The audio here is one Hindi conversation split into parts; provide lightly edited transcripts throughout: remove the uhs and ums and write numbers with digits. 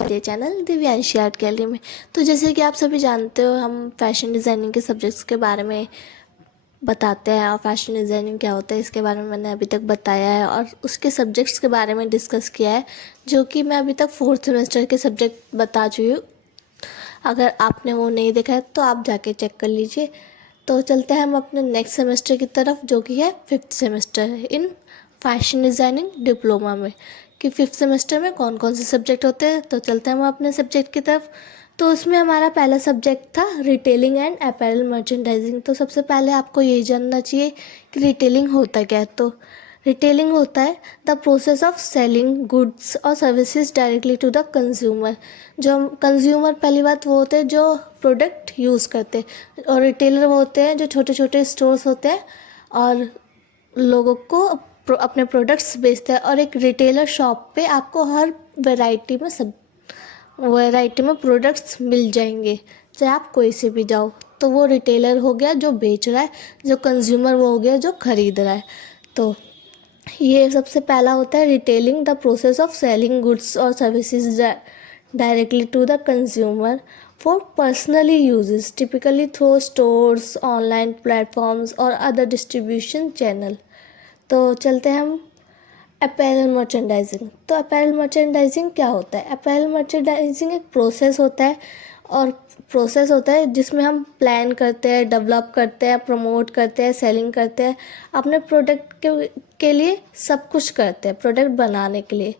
मेरे चैनल दिव्यांशी आर्ट गैलरी में। तो जैसे कि आप सभी जानते हो, हम फैशन डिज़ाइनिंग के सब्जेक्ट्स के बारे में बताते हैं और फैशन डिज़ाइनिंग क्या होता है इसके बारे में मैंने अभी तक बताया है और उसके सब्जेक्ट्स के बारे में डिस्कस किया है, जो कि मैं अभी तक 4th सेमेस्टर के सब्जेक्ट बता चुकी हूँ। अगर आपने वो नहीं देखा है तो आप जाके चेक कर लीजिए। तो चलते हैं हम अपने नेक्स्ट सेमेस्टर की तरफ, जो कि है 5th सेमेस्टर इन फैशन डिज़ाइनिंग डिप्लोमा में, कि 5th सेमेस्टर में कौन कौन से सब्जेक्ट होते हैं। तो चलते हैं हम अपने सब्जेक्ट की तरफ। तो उसमें हमारा पहला सब्जेक्ट था रिटेलिंग एंड अपैरल मर्चेंडाइजिंग। तो सबसे पहले आपको ये जानना चाहिए कि रिटेलिंग होता क्या है। तो रिटेलिंग होता है the process of selling goods और services directly to the consumer. जो कंज्यूमर पहली बात वो होते हैं जो प्रोडक्ट यूज़ करते हैं, और रिटेलर वो होते हैं जो छोटे छोटे स्टोर्स होते हैं और लोगों को अपने प्रोडक्ट्स बेचते हैं। और एक रिटेलर शॉप पे आपको हर वैरायटी में प्रोडक्ट्स मिल जाएंगे, चाहे आप कोई से भी जाओ। तो वो रिटेलर हो गया जो बेच रहा है, जो कंज्यूमर वो हो गया जो खरीद रहा है। तो ये सबसे पहला होता है retailing, the process of selling goods और services directly to the consumer for personally uses, typically through stores, online platforms और अदर डिस्ट्रीब्यूशन चैनल। तो चलते हैं हम अपैरल मर्चेंडाइजिंग। तो अपैरल मर्चेंडाइजिंग क्या होता है? अपैरल मर्चेंडाइजिंग एक प्रोसेस होता है जिसमें हम प्लान करते हैं, डेवलप करते हैं, प्रमोट करते हैं, सेलिंग करते हैं, अपने प्रोडक्ट के लिए सब कुछ करते हैं, प्रोडक्ट बनाने के लिए,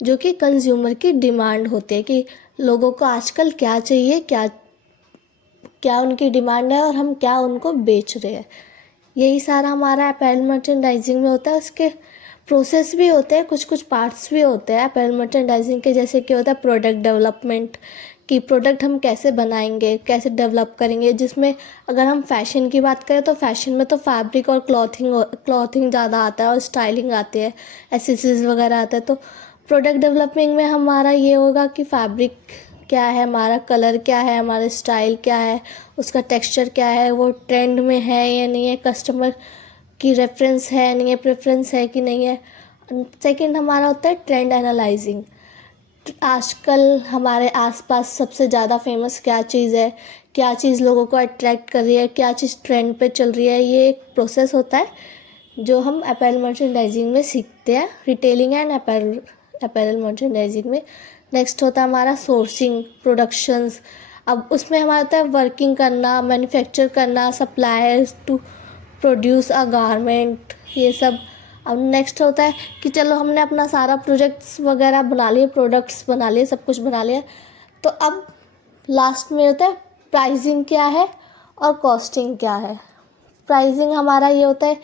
जो कि कंज्यूमर की डिमांड होती है कि लोगों को आजकल क्या चाहिए, क्या उनकी डिमांड है और हम क्या उनको बेच रहे हैं। यही सारा हमारा अपैरल मर्चेंडाइजिंग में होता है। उसके प्रोसेस भी होते हैं, कुछ पार्ट्स भी होते हैं अपैरल मर्चेंडाइजिंग के, जैसे कि होता है प्रोडक्ट डेवलपमेंट, कि प्रोडक्ट हम कैसे बनाएंगे, कैसे डेवलप करेंगे। जिसमें अगर हम फैशन की बात करें तो फैशन में तो फैब्रिक और क्लॉथिंग ज़्यादा आता है और स्टाइलिंग आती है, एसेसरीज वगैरह आता है। तो प्रोडक्ट डेवलपमेंट में हमारा ये होगा कि फैब्रिक क्या है, हमारा कलर क्या है, हमारा स्टाइल क्या है, उसका टेक्सचर क्या है, वो ट्रेंड में है या नहीं है, कस्टमर की रेफरेंस है नहीं है, प्रेफरेंस है कि नहीं है। सेकंड हमारा होता है ट्रेंड एनालाइजिंग। आजकल हमारे आसपास सबसे ज़्यादा फेमस क्या चीज़ है, क्या चीज़ लोगों को अट्रैक्ट कर रही है, क्या चीज़ ट्रेंड पे चल रही है। ये एक प्रोसेस होता है जो हम अपैरल मर्चेंडाइजिंग में सीखते हैं, रिटेलिंग एंड अपैरल मर्चेंडाइजिंग में। नेक्स्ट होता है हमारा सोर्सिंग, प्रोडक्शंस। अब उसमें हमारा होता है वर्किंग करना, मैन्युफैक्चर करना, suppliers to produce a garment, ये सब। अब नेक्स्ट होता है कि चलो हमने अपना सारा प्रोजेक्ट्स वगैरह बना लिए, प्रोडक्ट्स बना लिए, सब कुछ बना लिया। तो अब लास्ट में होता है प्राइसिंग क्या है और कॉस्टिंग क्या है। प्राइसिंग हमारा ये होता है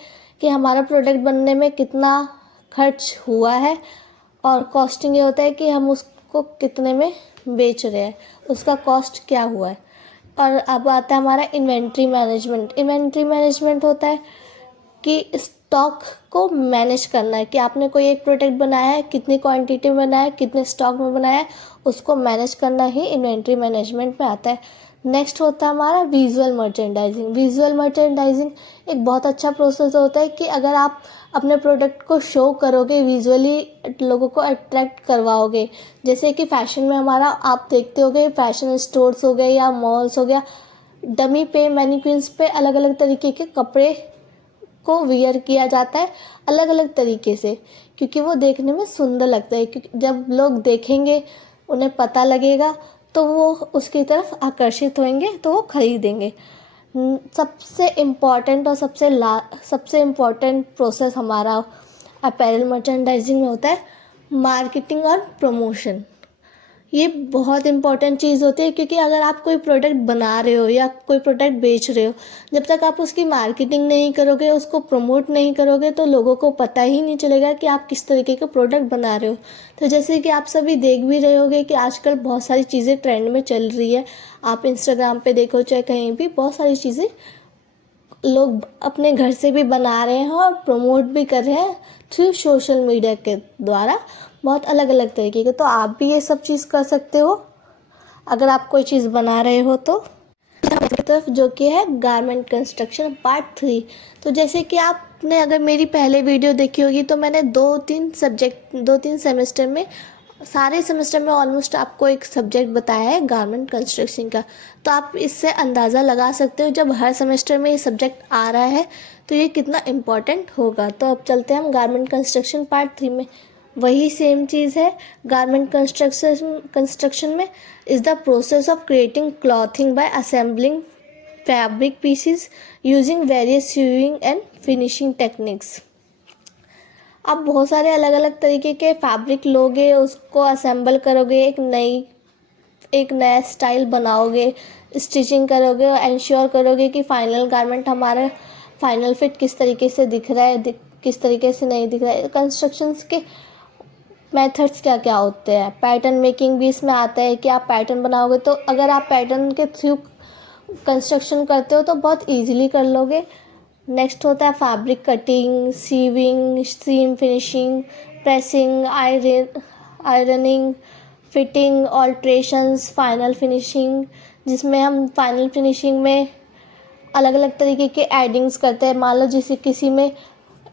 कि हमारा प्रोडक्ट बनने में कितना खर्च हुआ है, और कॉस्टिंग ये होता है कि हम उसको कितने में बेच रहे हैं, उसका कॉस्ट क्या हुआ है। और अब आता है हमारा इन्वेंट्री मैनेजमेंट। इन्वेंट्री मैनेजमेंट होता है कि स्टॉक को मैनेज करना है, कि आपने कोई एक प्रोडक्ट बनाया है, कितनी क्वांटिटी में बनाया है, कितने स्टॉक में बनाया है, उसको मैनेज करना ही इन्वेंट्री मैनेजमेंट में आता है। नेक्स्ट होता है हमारा विजुअल मर्चेंडाइजिंग। विजुअल मर्चेंडाइजिंग एक बहुत अच्छा प्रोसेस होता है कि अगर आप अपने प्रोडक्ट को शो करोगे, विजुअली लोगों को अट्रैक्ट करवाओगे। जैसे कि फैशन में हमारा आप देखते होगे, फैशन स्टोर्स हो गए या मॉल्स हो गया, डमी पे, मैनिक्विन्स पे अलग अलग तरीके के कपड़े को वियर किया जाता है अलग अलग तरीके से, क्योंकि वो देखने में सुंदर लगता है। क्योंकि जब लोग देखेंगे, उन्हें पता लगेगा, तो वो उसकी तरफ आकर्षित होंगे, तो वो खरीदेंगे। सबसे इम्पॉर्टेंट और सबसे इम्पॉर्टेंट प्रोसेस हमारा अपैरल मर्चेंडाइजिंग में होता है मार्केटिंग और प्रमोशन। ये बहुत इम्पॉर्टेंट चीज़ होती है, क्योंकि अगर आप कोई प्रोडक्ट बना रहे हो या कोई प्रोडक्ट बेच रहे हो, जब तक आप उसकी मार्केटिंग नहीं करोगे, उसको प्रमोट नहीं करोगे, तो लोगों को पता ही नहीं चलेगा कि आप किस तरीके का प्रोडक्ट बना रहे हो। तो जैसे कि आप सभी देख भी रहे होगे कि आजकल बहुत सारी चीज़ें ट्रेंड में चल रही है। आप इंस्टाग्राम पे देखो, चाहे कहीं भी, बहुत सारी चीज़ें लोग अपने घर से भी बना रहे हैं और प्रमोट भी कर रहे हैं थ्रू सोशल मीडिया के द्वारा, बहुत अलग अलग तरीके के। तो आप भी ये सब चीज़ कर सकते हो अगर आप कोई चीज़ बना रहे हो तो। तरफ जो कि है गारमेंट कंस्ट्रक्शन पार्ट 3। तो जैसे कि आपने अगर मेरी पहले वीडियो देखी होगी, तो मैंने 2-3 सेमेस्टर में सारे सेमेस्टर में ऑलमोस्ट आपको एक सब्जेक्ट बताया है गारमेंट कंस्ट्रक्शन का, तो आप इससे अंदाज़ा लगा सकते हो जब हर सेमेस्टर में ये सब्जेक्ट आ रहा है तो ये कितना इम्पॉर्टेंट होगा। तो अब चलते हैं हम गारमेंट कंस्ट्रक्शन पार्ट 3 में। वही सेम चीज़ है। गारमेंट कंस्ट्रक्शन में is the process of creating clothing by assembling fabric pieces using various sewing and finishing techniques. आप बहुत सारे अलग अलग तरीके के फैब्रिक लोगे, उसको असेंबल करोगे, एक नया स्टाइल बनाओगे, स्टिचिंग करोगे और इंश्योर करोगे कि फाइनल गारमेंट हमारा फाइनल फिट किस तरीके से दिख रहा है, किस तरीके से नहीं दिख रहा है। कंस्ट्रक्शंस के मेथड्स क्या क्या होते हैं, पैटर्न मेकिंग भी इसमें आता है कि आप पैटर्न बनाओगे, तो अगर आप पैटर्न के थ्रू कंस्ट्रक्शन करते हो तो बहुत ईजिली कर लोगे। नेक्स्ट होता है fabric cutting, sewing, seam finishing, pressing, ironing, fitting, alterations, final finishing, जिसमें हम फाइनल फिनिशिंग में अलग अलग तरीके के एडिंग्स करते हैं। मान लो जैसे किसी में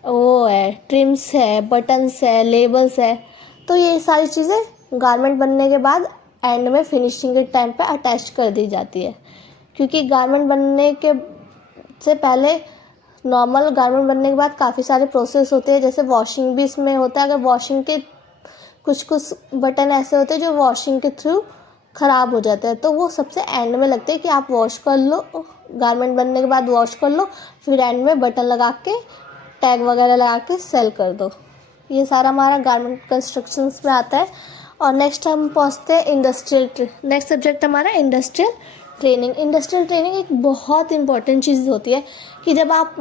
वो है, ट्रिम्स है, बटन्स है, लेबल्स है, तो ये सारी चीज़ें गारमेंट बनने के बाद एंड में फिनिशिंग के टाइम पे अटैच कर दी जाती है। क्योंकि गारमेंट बनने के से पहले, नॉर्मल गारमेंट बनने के बाद काफ़ी सारे प्रोसेस होते हैं, जैसे वॉशिंग भी इसमें होता है। अगर वॉशिंग के कुछ बटन ऐसे होते हैं जो वॉशिंग के थ्रू ख़राब हो जाते हैं, तो वो सबसे एंड में लगते हैं कि आप वॉश कर लो, गारमेंट बनने के बाद वॉश कर लो, फिर एंड में बटन लगा के टैग वगैरह लगा के सेल कर दो। ये सारा हमारा गारमेंट कंस्ट्रक्शंस में आता है। और नेक्स्ट हम पहुँचते हैं नेक्स्ट सब्जेक्ट हमारा इंडस्ट्रियल ट्रेनिंग। इंडस्ट्रियल ट्रेनिंग एक बहुत इंपॉर्टेंट चीज़ होती है कि जब आप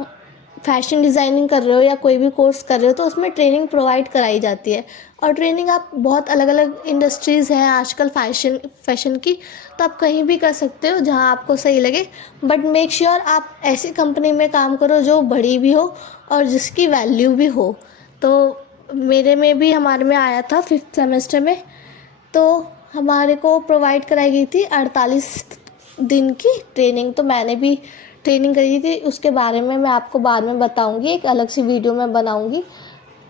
फैशन डिज़ाइनिंग कर रहे हो या कोई भी कोर्स कर रहे हो तो उसमें ट्रेनिंग प्रोवाइड कराई जाती है। और ट्रेनिंग आप बहुत अलग अलग इंडस्ट्रीज़ हैं आजकल फैशन की, तो आप कहीं भी कर सकते हो जहां आपको सही लगे, बट मेक श्योर आप ऐसी कंपनी में काम करो जो बड़ी भी हो और जिसकी वैल्यू भी हो। तो हमारे में आया था 5th सेमेस्टर में, तो हमारे को प्रोवाइड कराई गई थी 48 दिन की ट्रेनिंग। तो मैंने भी ट्रेनिंग करी थी, उसके बारे में मैं आपको बाद में बताऊंगी, एक अलग सी वीडियो में बनाऊंगी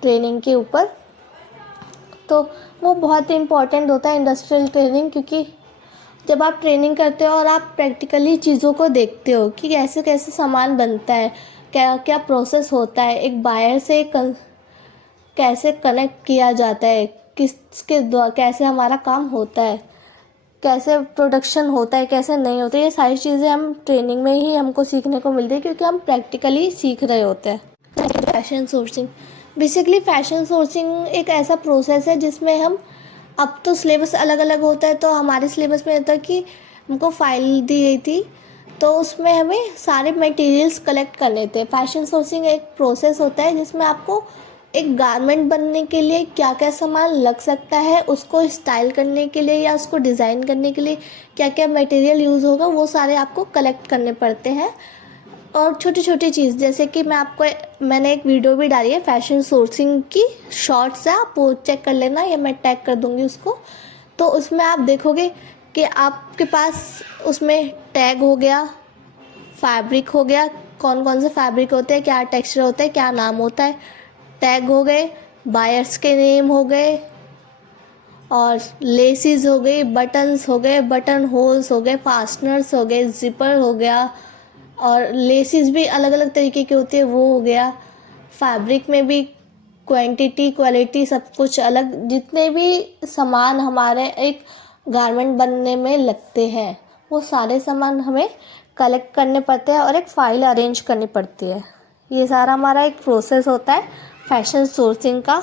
ट्रेनिंग के ऊपर। तो वो बहुत ही इम्पॉर्टेंट होता है इंडस्ट्रियल ट्रेनिंग, क्योंकि जब आप ट्रेनिंग करते हो और आप प्रैक्टिकली चीज़ों को देखते हो कि कैसे कैसे सामान बनता है, क्या क्या प्रोसेस होता है, एक बायर से कैसे कनेक्ट किया जाता है, किसके द्वारा कैसे हमारा काम होता है, कैसे प्रोडक्शन होता है, कैसे नहीं होता है, ये सारी चीज़ें हम ट्रेनिंग में ही हमको सीखने को मिलती है, क्योंकि हम प्रैक्टिकली सीख रहे होते हैं। Fashion sourcing, basically fashion sourcing एक ऐसा प्रोसेस है जिसमें हम, अब तो सिलेबस अलग अलग होता है, तो हमारे सिलेबस में होता है कि हमको फाइल दी गई थी तो उसमें हमें सारे मटेरियल्स कलेक्ट करने थे। फैशन सोर्सिंग एक प्रोसेस होता है जिसमें आपको एक गारमेंट बनने के लिए क्या क्या सामान लग सकता है, उसको स्टाइल करने के लिए या उसको डिज़ाइन करने के लिए क्या क्या मटेरियल यूज़ होगा, वो सारे आपको कलेक्ट करने पड़ते हैं। और छोटी छोटी चीज़, जैसे कि मैंने एक वीडियो भी डाली है फैशन सोर्सिंग की, शॉर्ट्स है, आप वो चेक कर लेना या मैं टैग कर दूँगी उसको। तो उसमें आप देखोगे कि आपके पास उसमें टैग हो गया, फैब्रिक हो गया, कौन कौन से फैब्रिक होते हैं, क्या टेक्सचर होता है, क्या नाम होता है, टैग हो गए, बायर्स के नेम हो गए, और लेसिस हो गई, बटन्स हो गए, बटन होल्स हो गए, फास्टनर्स हो गए, जिपर हो गया, और लेसिस भी अलग अलग तरीके की होती है, वो हो गया। फैब्रिक में भी क्वांटिटी क्वालिटी सब कुछ अलग, जितने भी सामान हमारे एक गारमेंट बनने में लगते हैं वो सारे सामान हमें कलेक्ट करने पड़ते हैं और एक फ़ाइल अरेंज करनी पड़ती है। ये सारा हमारा एक प्रोसेस होता है फैशन सोर्सिंग का।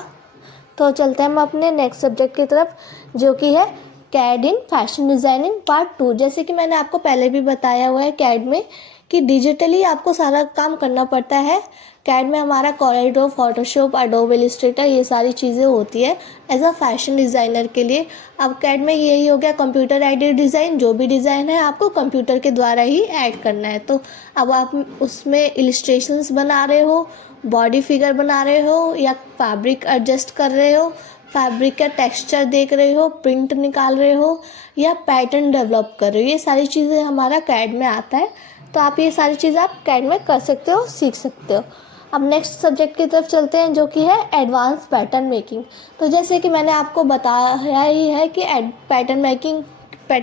तो चलते हैं हम अपने नेक्स्ट सब्जेक्ट की तरफ, जो कि है CAD in fashion designing part 2। जैसे कि मैंने आपको पहले भी बताया हुआ है कैड में कि डिजिटली आपको सारा काम करना पड़ता है। कैड में हमारा कॉरेडो, फोटोशॉप, एडोब इलस्ट्रेटर, ये सारी चीज़ें होती है एज अ फैशन डिज़ाइनर के लिए। अब कैड में यही हो गया कंप्यूटर एडेड डिज़ाइन, जो भी डिज़ाइन है आपको कंप्यूटर के द्वारा ही ऐड करना है। तो अब आप उसमें इलस्ट्रेशंस बना रहे हो, बॉडी फिगर बना रहे हो, या फैब्रिक एडजस्ट कर रहे हो, फैब्रिक का टेक्सचर देख रहे हो, प्रिंट निकाल रहे हो, या पैटर्न डेवलप कर रहे हो, ये सारी चीज़ें हमारा कैड में आता है। तो आप ये सारी चीज़ें आप कैड में कर सकते हो, सीख सकते हो। अब नेक्स्ट सब्जेक्ट की तरफ चलते हैं, जो कि है एडवांस पैटर्न मेकिंग। तो जैसे कि मैंने आपको बताया ही है कि पैटर्न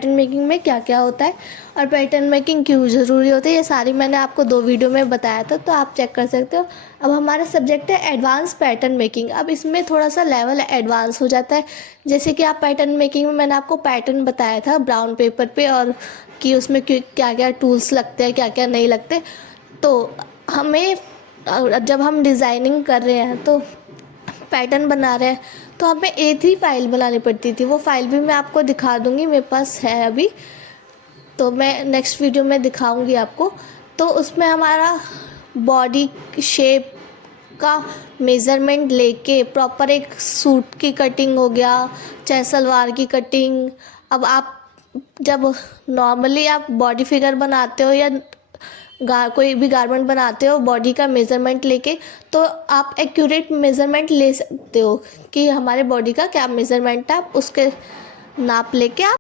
मेकिंग में क्या क्या होता है और पैटर्न मेकिंग क्यों ज़रूरी होती है, ये सारी मैंने आपको 2 वीडियो में बताया था, तो आप चेक कर सकते हो। अब हमारा सब्जेक्ट है एडवांस पैटर्न मेकिंग। अब इसमें थोड़ा सा लेवल एडवांस हो जाता है। जैसे कि आप पैटर्न मेकिंग में मैंने आपको पैटर्न बताया था ब्राउन पेपर पे, और कि उसमें क्या क्या टूल्स लगते हैं, क्या क्या नहीं लगते। तो हमें जब हम डिज़ाइनिंग कर रहे हैं, तो पैटर्न बना रहे हैं, तो हमें A3 फाइल बनानी पड़ती थी। वो फाइल भी मैं आपको दिखा दूँगी, मेरे पास है अभी, तो मैं नेक्स्ट वीडियो में दिखाऊंगी आपको। तो उसमें हमारा बॉडी शेप का मेज़रमेंट लेके प्रॉपर एक सूट की कटिंग हो गया, चाहे सलवार की कटिंग। अब आप जब नॉर्मली आप बॉडी फिगर बनाते हो या कोई भी गारमेंट बनाते हो बॉडी का मेज़रमेंट लेके, तो आप एक्यूरेट मेज़रमेंट ले सकते हो कि हमारे बॉडी का क्या मेज़रमेंट है। आप उसके नाप लेके आप